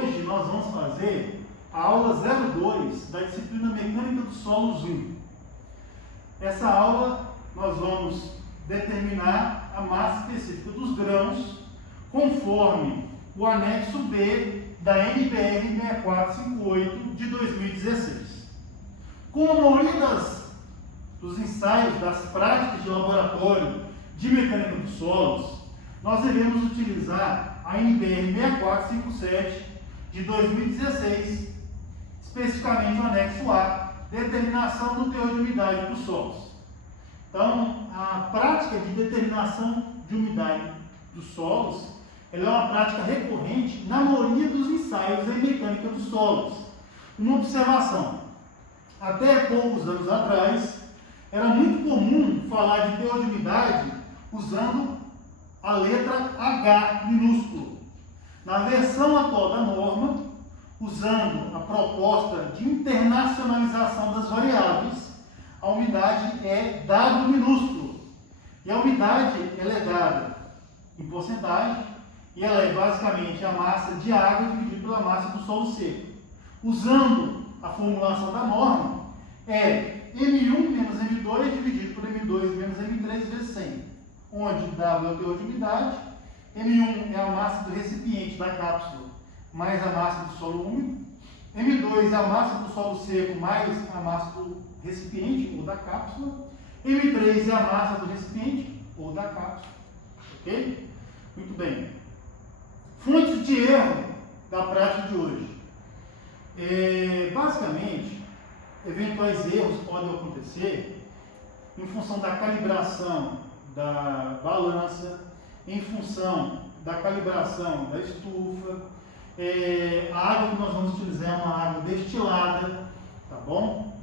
Hoje nós vamos fazer a aula 02 da disciplina Mecânica dos Solos 1. Essa aula nós vamos determinar a massa específica dos grãos conforme o anexo B da NBR 6458 de 2016. Como a maioria dos ensaios, das práticas de laboratório de mecânica dos solos, nós devemos utilizar a NBR 6457 de 2016, especificamente o anexo A, determinação do teor de umidade dos solos. Então, a prática de determinação de umidade dos solos, ela é uma prática recorrente na maioria dos ensaios em mecânica dos solos. Uma observação: até poucos anos atrás, era muito comum falar de teor de umidade usando a letra H minúsculo. Na versão atual da norma, usando a proposta de internacionalização das variáveis, a umidade é W minúsculo. E a umidade ela é dada em porcentagem e ela é basicamente a massa de água dividida pela massa do solo seco. Usando a formulação da norma, é M1 menos M2 dividido por M2 menos M3 vezes 100, onde W é o teor de umidade, M1 é a massa do recipiente da cápsula mais a massa do solo úmido, M2 é a massa do solo seco mais a massa do recipiente ou da cápsula, M3 é a massa do recipiente ou da cápsula. Ok? Muito bem. Fontes de erro da prática de hoje. Basicamente, eventuais erros podem acontecer em função da calibração da balança, em função da calibração da estufa. A água que nós vamos utilizar é uma água destilada, tá bom?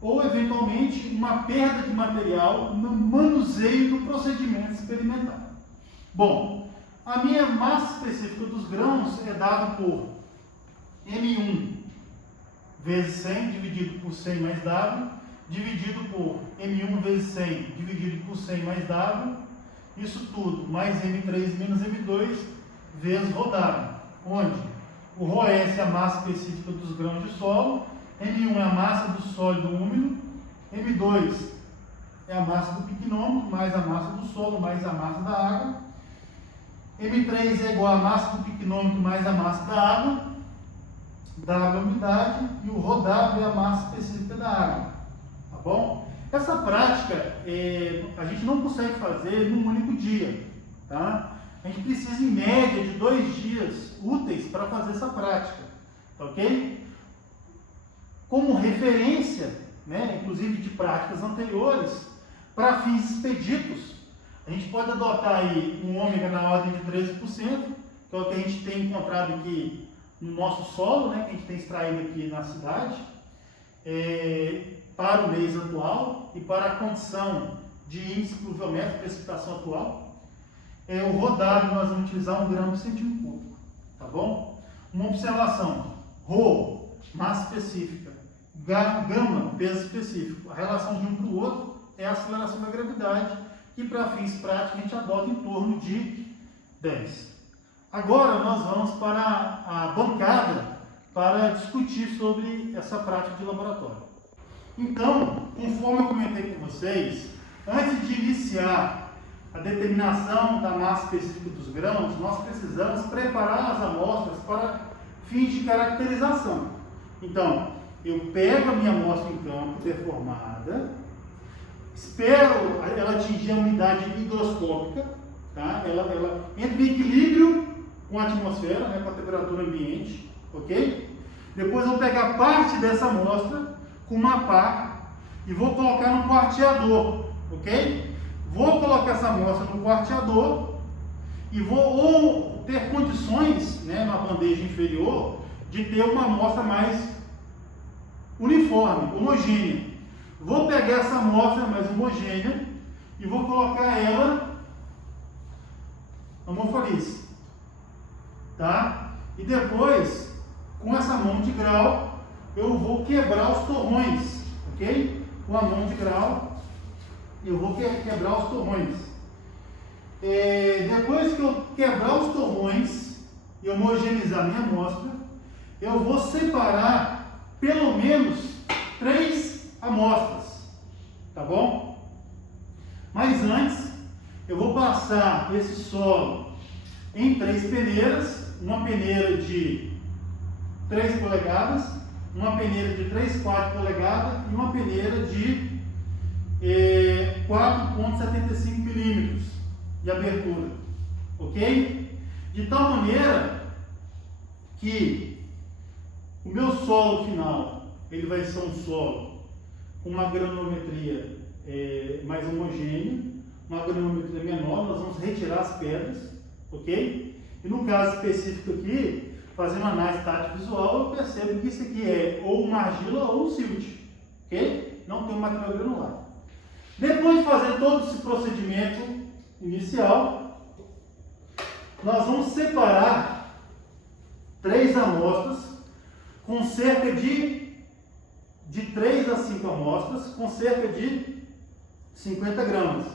Ou eventualmente uma perda de material no manuseio do procedimento experimental. Bom, a minha massa específica dos grãos é dada por M1 vezes 100 dividido por 100 mais W, dividido por M1 vezes 100 dividido por 100 mais W, isso tudo mais M3 menos M2 vezes ρW, onde o ρS é a massa específica dos grãos de solo, M1 é a massa do sólido úmido, M2 é a massa do piquenômetro, mais a massa do solo, mais a massa da água, M3 é igual a massa do piquenômetro mais a massa da água, W é a umidade, e o ρW é a massa específica da água, tá bom? Essa prática a gente não consegue fazer num único dia, tá? A gente precisa, em média, de 2 dias úteis para fazer essa prática, tá ok? Como referência, né, inclusive de práticas anteriores, para fins expeditos, a gente pode adotar aí um ômega na ordem de 13%, que é o que a gente tem encontrado aqui no nosso solo, né, que a gente tem extraído aqui na cidade, para o mês atual e para a condição de índice pluviométrico, precipitação atual. O ρW nós vamos utilizar 1 grama por centímetro cúbico, tá bom? Uma observação: ρ, massa específica, gama, peso específico. A relação de um para o outro é a aceleração da gravidade, que para fins práticos a gente adota em torno de 10. Agora nós vamos para a bancada para discutir sobre essa prática de laboratório. Então, conforme eu comentei com vocês, antes de iniciar a determinação da massa específica dos grãos, nós precisamos preparar as amostras para fins de caracterização. Então, eu pego a minha amostra em campo deformada, espero ela atingir a umidade higroscópica, tá? Ela entra em equilíbrio com a atmosfera, né, com a temperatura ambiente, ok? Depois eu vou pegar parte dessa amostra com uma pá e vou colocar no quarteador, ok? Vou colocar essa amostra no quarteador e vou ter condições, né, na bandeja inferior, de ter uma amostra mais uniforme, homogênea. Vou pegar essa amostra mais homogênea e vou colocar ela na mofariz, tá? E depois, com essa mão de grau, eu vou quebrar os torrões, ok? Com a mão de grau, eu vou quebrar os torrões. Depois que eu quebrar os torrões, e homogeneizar minha amostra, eu vou separar pelo menos 3 amostras, tá bom? Mas antes, eu vou passar esse solo em 3 peneiras, uma peneira de 3 polegadas, uma peneira de 3/4 polegadas e uma peneira de 4,75 milímetros de abertura, ok? De tal maneira que o meu solo final ele vai ser um solo com uma granulometria mais homogênea, uma granulometria menor. Nós vamos retirar as pedras, ok? E no caso específico aqui, fazendo análise tática visual, eu percebo que isso aqui é ou uma argila ou um silt, ok? Não tem um material granular. Depois de fazer todo esse procedimento inicial, nós vamos separar 3 amostras com cerca de 3 a 5 amostras, com cerca de 50 gramas.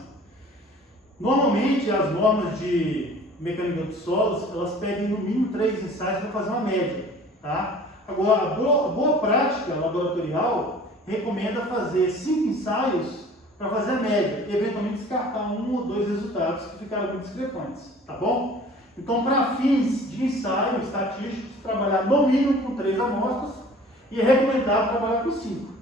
Normalmente, as normas de mecânica dos solos, elas pedem no mínimo 3 ensaios para fazer uma média, tá? Agora, a boa prática laboratorial recomenda fazer 5 ensaios para fazer a média, e eventualmente descartar 1 ou 2 resultados que ficaram muito discrepantes, tá bom? Então, para fins de ensaio estatísticos, trabalhar no mínimo com 3 amostras e é recomendado trabalhar com 5,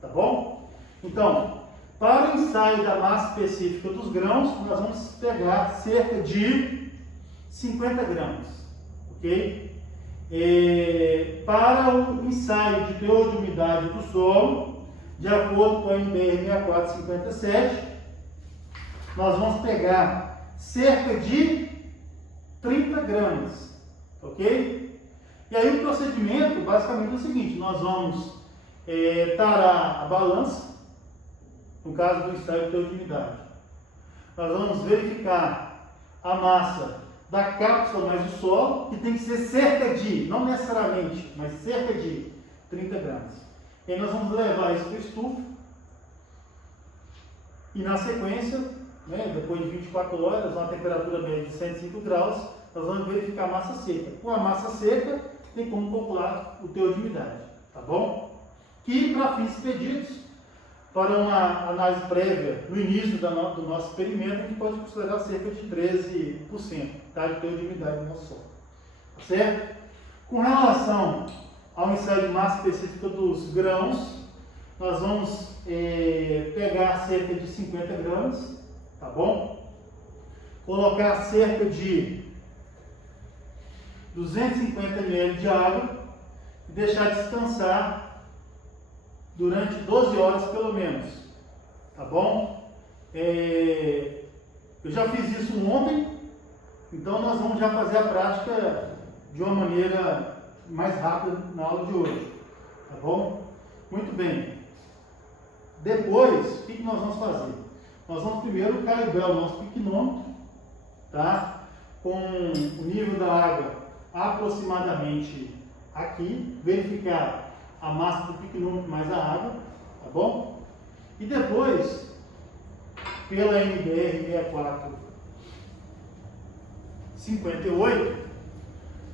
tá bom? Então, para o ensaio da massa específica dos grãos, nós vamos pegar cerca de 50 gramas, ok? Para o ensaio de teor de umidade do solo, de acordo com a NBR 6457, nós vamos pegar cerca de 30 gramas, ok? E aí o procedimento basicamente é o seguinte: nós vamos tarar a balança, no caso do ensaio de teor de umidade. Nós vamos verificar a massa da cápsula mais o solo, que tem que ser cerca de, não necessariamente, mas cerca de 30 gramas. E aí nós vamos levar isso para o estufa e na sequência, depois de 24 horas, uma temperatura média de 105 graus, nós vamos verificar a massa seca. Com a massa seca, tem como calcular o teor de umidade, tá bom? Que para fins expedidos, para uma análise prévia no início do nosso experimento, a gente pode considerar cerca de 13%, tá, de teor de umidade do nosso solo, tá certo? Com relação ao ensaio de massa específica dos grãos, nós vamos pegar cerca de 50 gramas, tá bom? Colocar cerca de 250 ml de água e deixar descansar durante 12 horas pelo menos, tá bom? Eu já fiz isso ontem, então nós vamos já fazer a prática de uma maneira mais rápida na aula de hoje, tá bom? Muito bem. Depois, o que nós vamos fazer? Nós vamos primeiro calibrar o nosso piquinômetro, tá? Com o nível da água aproximadamente aqui, verificar a massa do piquinômetro mais a água, tá bom? E depois, pela NBR 6458,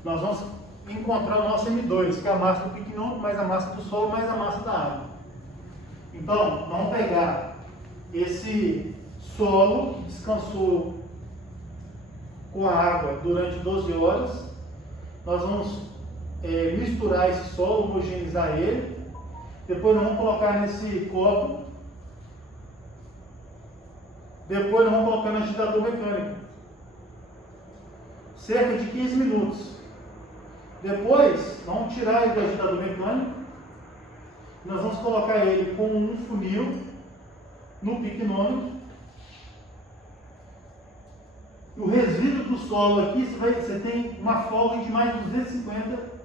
nós vamos encontrar o nosso M2, que é a massa do piquinômetro mais a massa do solo mais a massa da água. Então, vamos pegar esse solo que descansou com a água durante 12 horas, nós vamos misturar esse solo, homogeneizar ele, depois nós vamos colocar nesse copo, depois nós vamos colocar no agitador mecânico, cerca de 15 minutos. Depois, vamos tirar ele do agitador mecânico, nós vamos colocar ele com um funil no piquinômetro. O resíduo do solo aqui, você tem uma folga de mais de 250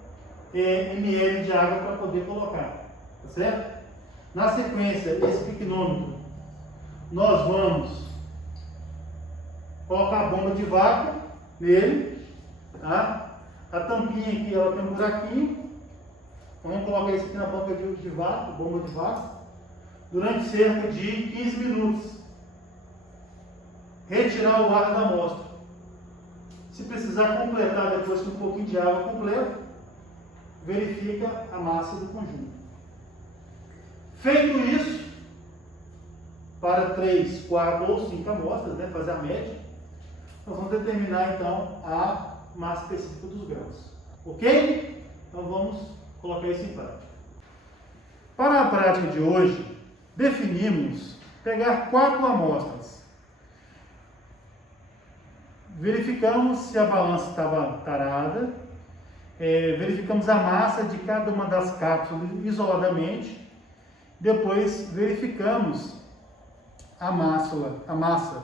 ml de água para poder colocar, tá certo? Na sequência, esse piquinômetro, nós vamos colocar a bomba de vácuo nele, tá? A tampinha aqui, ela tem um buraquinho, então vamos colocar isso aqui na bomba de vácuo, durante cerca de 15 minutos. Retirar o ar da amostra, Se precisar completar depois com um pouquinho de água completa, verifica a massa do conjunto. Feito isso, para 3, 4 ou 5 amostras, né, fazer a média, nós vamos determinar então a massa específica dos grãos. Ok? Então vamos colocar isso em prática. Para a prática de hoje, definimos pegar 4 amostras. Verificamos se a balança estava tarada, verificamos a massa de cada uma das cápsulas isoladamente, depois verificamos a massa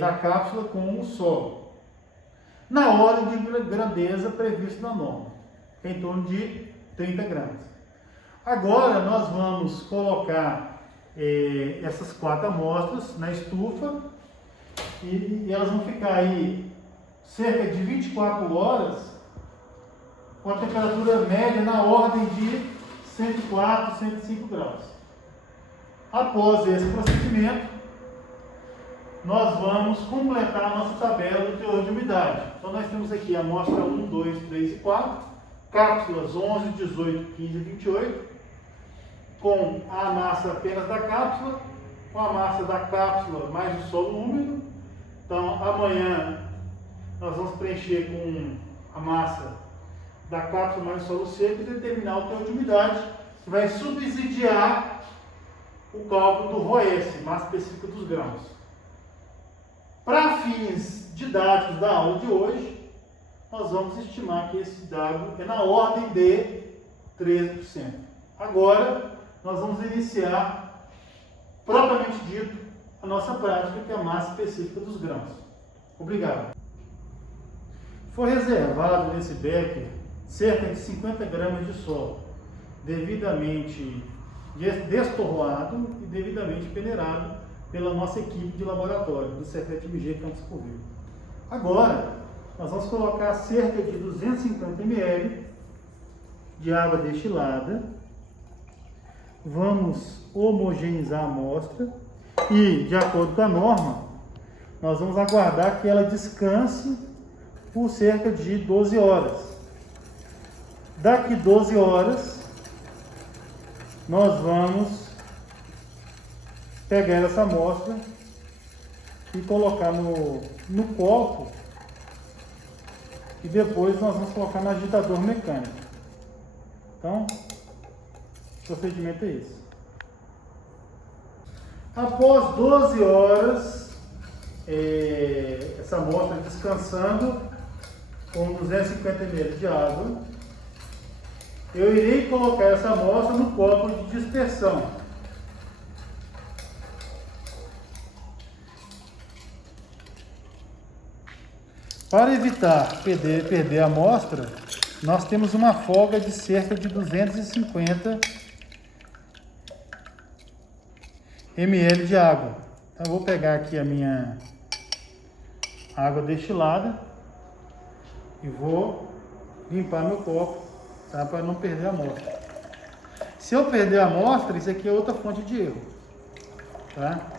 da cápsula com o solo, na ordem de grandeza prevista na norma, que é em torno de 30 gramas. Agora nós vamos colocar essas 4 amostras na estufa e elas vão ficar aí cerca de 24 horas com a temperatura média na ordem de 104, 105 graus. Após esse procedimento, nós vamos completar a nossa tabela do teor de umidade. Então nós temos aqui a amostra 1, 2, 3 e 4, cápsulas 11, 18, 15 e 28, com a massa apenas da cápsula, com a massa da cápsula mais o solo úmido. Então amanhã nós vamos preencher com a massa da cápsula mais o solo seco e determinar o teor de umidade, que vai subsidiar o cálculo do ROES, massa específica dos grãos. Para fins didáticos da aula de hoje, nós vamos estimar que esse dado é na ordem de 13%. Agora, nós vamos iniciar, propriamente dito, a nossa prática, que é a massa específica dos grãos. Obrigado. Foi reservado nesse becker cerca de 50 gramas de solo, devidamente destorroado e devidamente peneirado pela nossa equipe de laboratório do Cefet-MG Campus Covil. Agora, nós vamos colocar cerca de 250 ml de água destilada, vamos homogeneizar a amostra e, de acordo com a norma, nós vamos aguardar que ela descanse por cerca de 12 horas. Daqui 12 horas, nós vamos pegar essa amostra e colocar no copo e depois nós vamos colocar no agitador mecânico. Então, o procedimento é esse. Após 12 horas, essa amostra descansando com 250 ml de água, eu irei colocar essa amostra no copo de dispersão. Para evitar perder a amostra, nós temos uma folga de cerca de 250 ml de água. Então, eu vou pegar aqui a minha água destilada e vou limpar meu copo, tá? Para não perder a amostra. Se eu perder a amostra, isso aqui é outra fonte de erro, tá?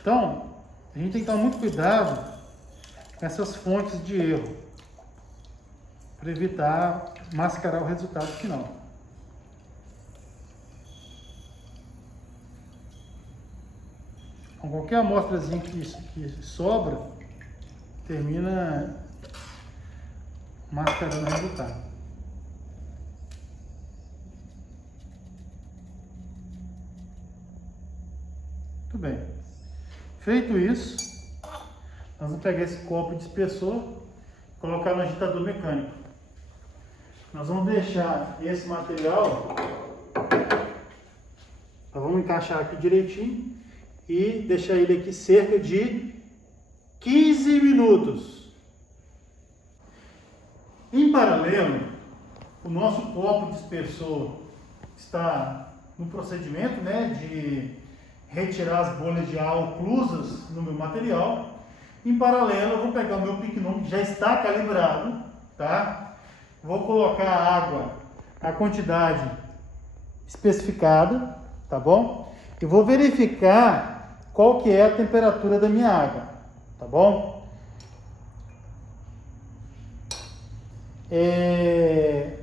Então, a gente tem que tomar muito cuidado com essas fontes de erro, para evitar mascarar o resultado final. Com qualquer amostrazinha que sobra, termina mascarando o resultado. Muito bem. Feito isso, nós vamos pegar esse copo de espessor e colocar no agitador mecânico. Nós vamos deixar esse material, nós vamos encaixar aqui direitinho e deixar ele aqui cerca de 15 minutos. Em paralelo, o nosso copo de espessor está no procedimento, né, de retirar as bolhas de ar oclusas no meu material. Em paralelo, eu vou pegar o meu piquenômetro que já está calibrado, tá? Vou colocar a água, a quantidade especificada, tá bom? E vou verificar qual que é a temperatura da minha água, tá bom?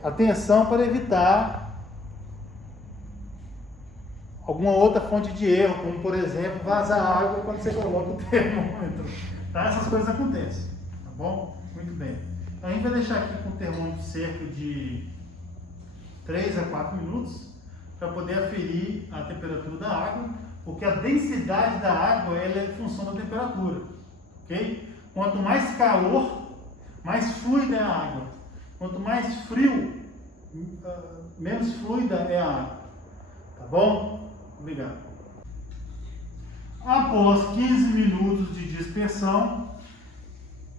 Atenção para evitar alguma outra fonte de erro, como por exemplo, vazar água quando você coloca o termômetro, tá? Essas coisas acontecem, tá bom? Muito bem. Então, a gente vai deixar aqui com o termômetro cerca de 3 a 4 minutos para poder aferir a temperatura da água, porque a densidade da água ela é em função da temperatura, ok? Quanto mais calor, mais fluida é a água. Quanto mais frio, menos fluida é a água, tá bom? Obrigado. Após 15 minutos de dispersão,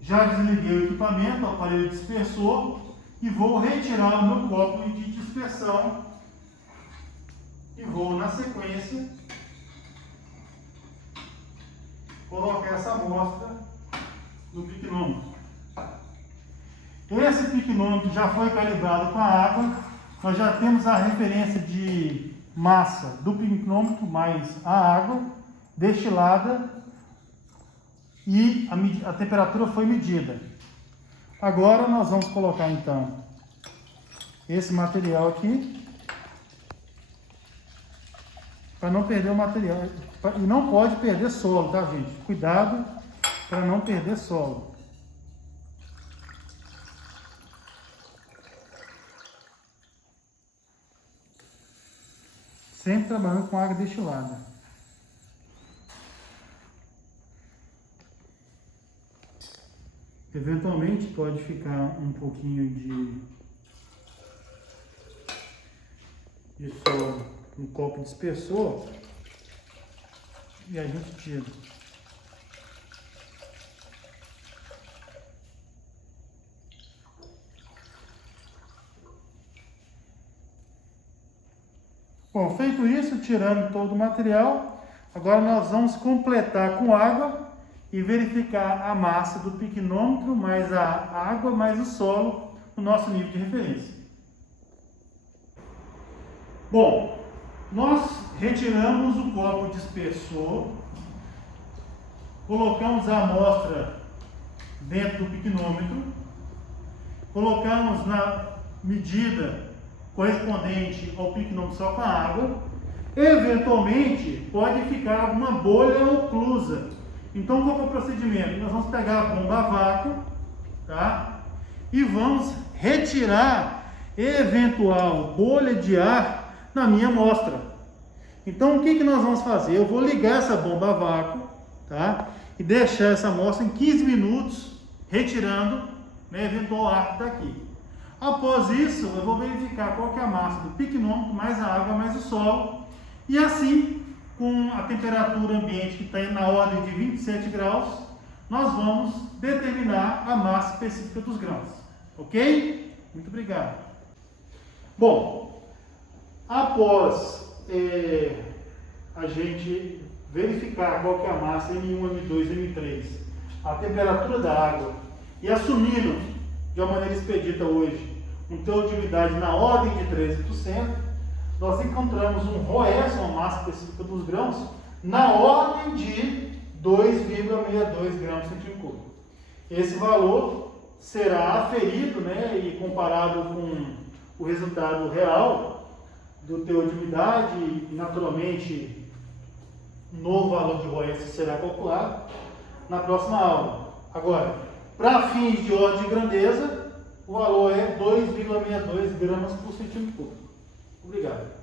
já desliguei o equipamento, o aparelho dispersor, e vou retirar o meu copo de dispersão e vou, na sequência, colocar essa amostra no piquenômetro. Esse piquenômetro já foi calibrado com a água, nós já temos a referência de massa do piquenômetro mais a água destilada e a temperatura foi medida. Agora nós vamos colocar então esse material aqui para não perder o material. E não pode perder solo, tá, gente? Cuidado para não perder solo. Sempre trabalhando com água destilada. Eventualmente pode ficar um pouquinho de solo no copo dispersor e a gente tira. Bom, feito isso, tirando todo o material, agora nós vamos completar com água e verificar a massa do piquenômetro, mais a água, mais o solo, no nosso nível de referência. Bom, nós retiramos o copo dispersor, colocamos a amostra dentro do piquenômetro, colocamos na medida correspondente ao piquenômetro só com a água. Eventualmente pode ficar alguma bolha oclusa. Então qual é o procedimento? Nós vamos pegar a bomba a vácuo, tá? E vamos retirar eventual bolha de ar na minha amostra. Então o que nós vamos fazer? Eu vou ligar essa bomba a vácuo, tá? E deixar essa amostra em 15 minutos retirando, né, eventual ar que está aqui. Após isso, eu vou verificar qual que é a massa do piquenômetro, mais a água, mais o solo. E assim, com a temperatura ambiente que está na ordem de 27 graus, nós vamos determinar a massa específica dos grãos. Ok? Muito obrigado. Bom, após a gente verificar qual que é a massa M1, M2, M3, a temperatura da água, e assumindo de uma maneira expedita hoje um teor de umidade na ordem de 13%, nós encontramos um ROES, uma massa específica dos grãos, na ordem de 2,62 gramas por centímetro cúbico. Esse valor será aferido, né, e comparado com o resultado real do teor de umidade, e naturalmente um novo valor de ROES será calculado na próxima aula. Agora, para fins de ordem de grandeza, o valor é 2,62 gramas por centímetro cúbico. Obrigado.